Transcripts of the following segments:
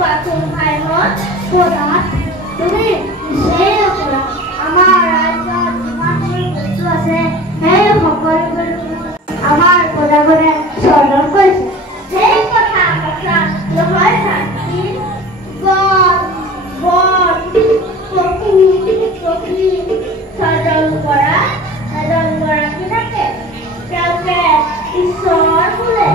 কোৱাচোন ভাইহঁত ক'তাত তুমি সেই কৰা আমাৰ ৰাজ্যত যিমানবোৰ বস্তু আছে সেই সকলোবোৰ আমাৰ প্ৰজাজনে স্মৰণ কৰিছে সেই কথা নহয় শান্তি স্মৰণ কৰা এজন গৰাকী থাকে তেওঁকে ঈশ্বৰ বোলে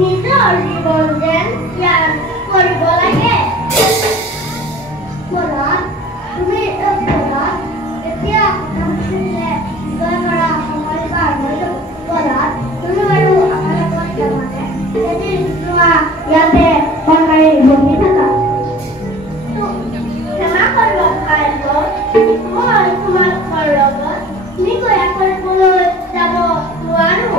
নিজৰ জীৱন যেন জ্ঞান কৰিব লাগে তুমি এতিয়া বিজয় কৰা সময় পাৰ হৈ যাব তুমি বাৰু আমাৰ লগত যাবানে যদি যোৱা ইয়াতে সৰকাৰী বহি থাকা ক্ষমা কৰিব পাৰিব মই তোমালোকৰ লগত নিকয়া কৰিবলৈ যাব নোৱাৰো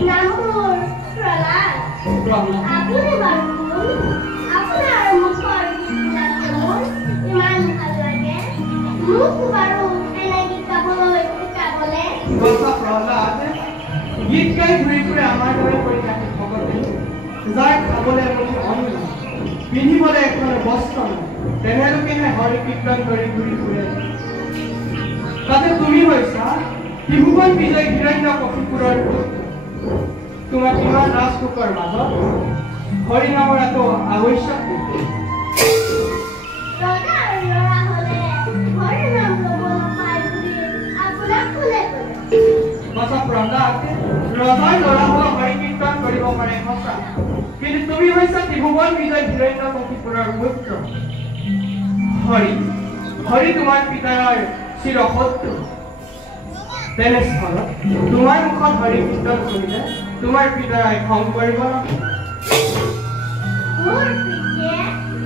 Namun আপুনি বাৰু আপোনাৰ মুখৰ গীতবিলাক মোৰ ইমান ভাল লাগে মোক বাৰু এনে গীত গাবলৈ শিকাবলে গীত গাই ঘূৰি ফুৰে আমাৰ দৰে কৰি থাকে ভকতে যাৰ খাবলৈ এমুঠি অন্ন পিন্ধিবলৈ এখন বস্ত্ৰ তেনেলোকেহে হৰি কীৰ্তন কৰি ঘূৰি ফুৰে তাতে তুমি হৈছা ত্ৰিভুৱন বিজয় হিৰণ্য কশিপুৰৰ তোমাৰ কিমান ৰাজকোকৰ মাজত হৰি নামৰ এটো আৱশ্যক ৰজা আৰু ল'ৰা হ'লে হৰি নাম ল'ব নাপায় বুলি আপোনাক কোনে ক'লে সঁচা প্ৰহ্লাদ ৰজাৰ ল'ৰা হ'ল হৰি কীৰ্তন কৰিব পাৰে সঁচা কিন্তু তুমি হৈছা ত্ৰিভুৱন বিজয় হিৰণ্য কশিপুৰৰ পুত্ৰ হৰি তোমাৰ পিতাৰ চিৰশত্ৰু তেনেস্থলত তোমাৰ মুখত হৰি কীৰ্তন কৰিলে তোমাৰ পিতাই খং কৰিব নহয় মোৰ পিতৃয়ে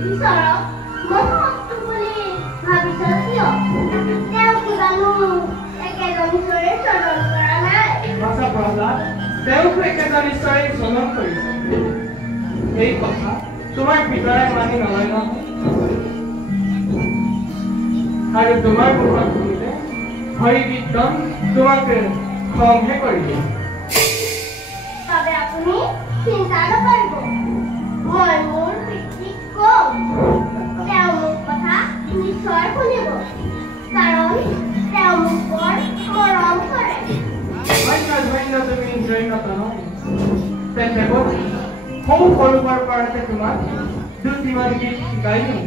ঈশ্বৰক মহত্ব বুলি ভাবিছ কিয় তেওঁক জানো একেজন ঈশ্বৰে স্মৰণ কৰা নাই সঁচা প্ৰহ্লাদ তেওঁকো একেজন ঈশ্বৰে স্মৰণ কৰিছে এই কথা তোমাৰ পিতাই মানি নলয় নহয় আৰু তোমাৰ মুখত শুনিলে হৰি কীৰ্তন তোমাকে খংহে কৰিব তবে আপুনি চিন্তা নকৰিব মই মোৰ পিতৃক কম তেওঁ মোৰ কথা নিশ্চয় শুনিব কাৰণ তেওঁ মোক বৰ মৰম কৰে ধন্য তুমি জৈনতা নহয় তেন্তে সৰুৰ পৰাতে তোমাক দুটিমান গীত শিকাই দিওঁ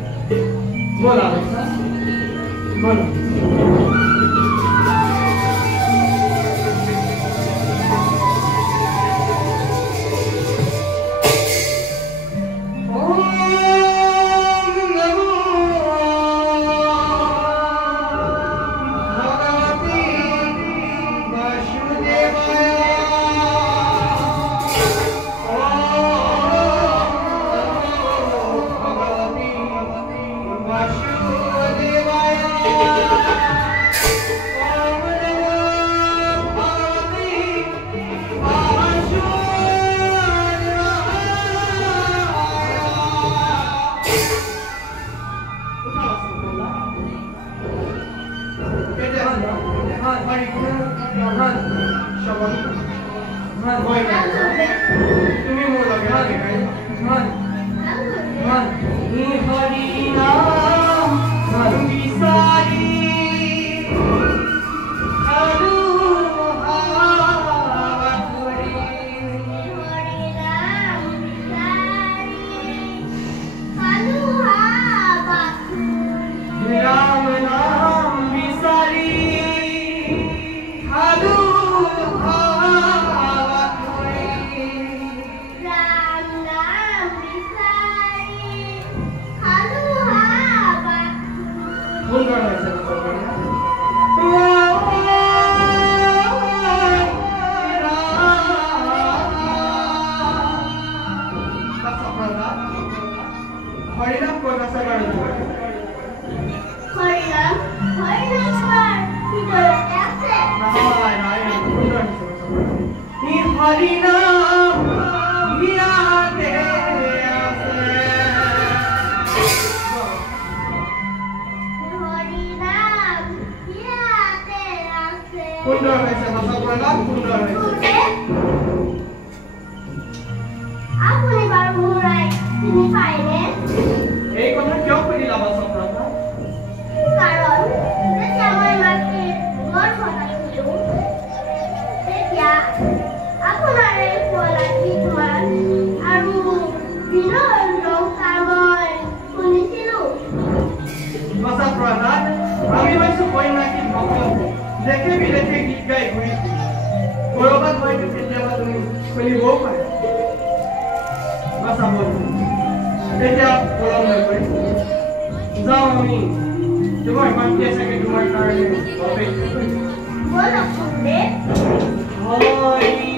ব'লা ব'লা তুমি মোৰ লগে লগে হৰি নাম বিচাৰি হৰিনাম ক'ত আছে বাৰু হৰিনাম আমাৰ ভিতৰতে আছে হৰিনাম ইয়াতে আছে হৰিনাম ইয়াতে আছে সুন্দৰ হৈছে ভাষা সুন্দৰ হৈছে আপুনি বাৰু মোৰ আইক চিনি পায়নে এই কথা কিয় সুধিলা বাচপ্ৰভা কাৰণ যেতিয়া মই মাতৃৰ গৰ্ভত আছিলোঁ তেতিয়া আপোনাৰ এই শুৱলা গীতমান আৰু বিনৰ নৌকাৰ মই শুনিছিলোঁ বাচপ্ৰভা আমি হৈছো বৈমাকী ভক্ত দেখে বিদেশে গীত গাই ঘূৰি কৰবাত হয়তো কেতিয়াবা তুমি শুনিবও পাৰা বাচা বল এতিয়া পলম নকৰি যাওঁ আমি তোমাৰ মাতৃয়ে চাগে তোমাৰ কাৰণে অপেক্ষা কৰিম বলক সুন্দে হৰি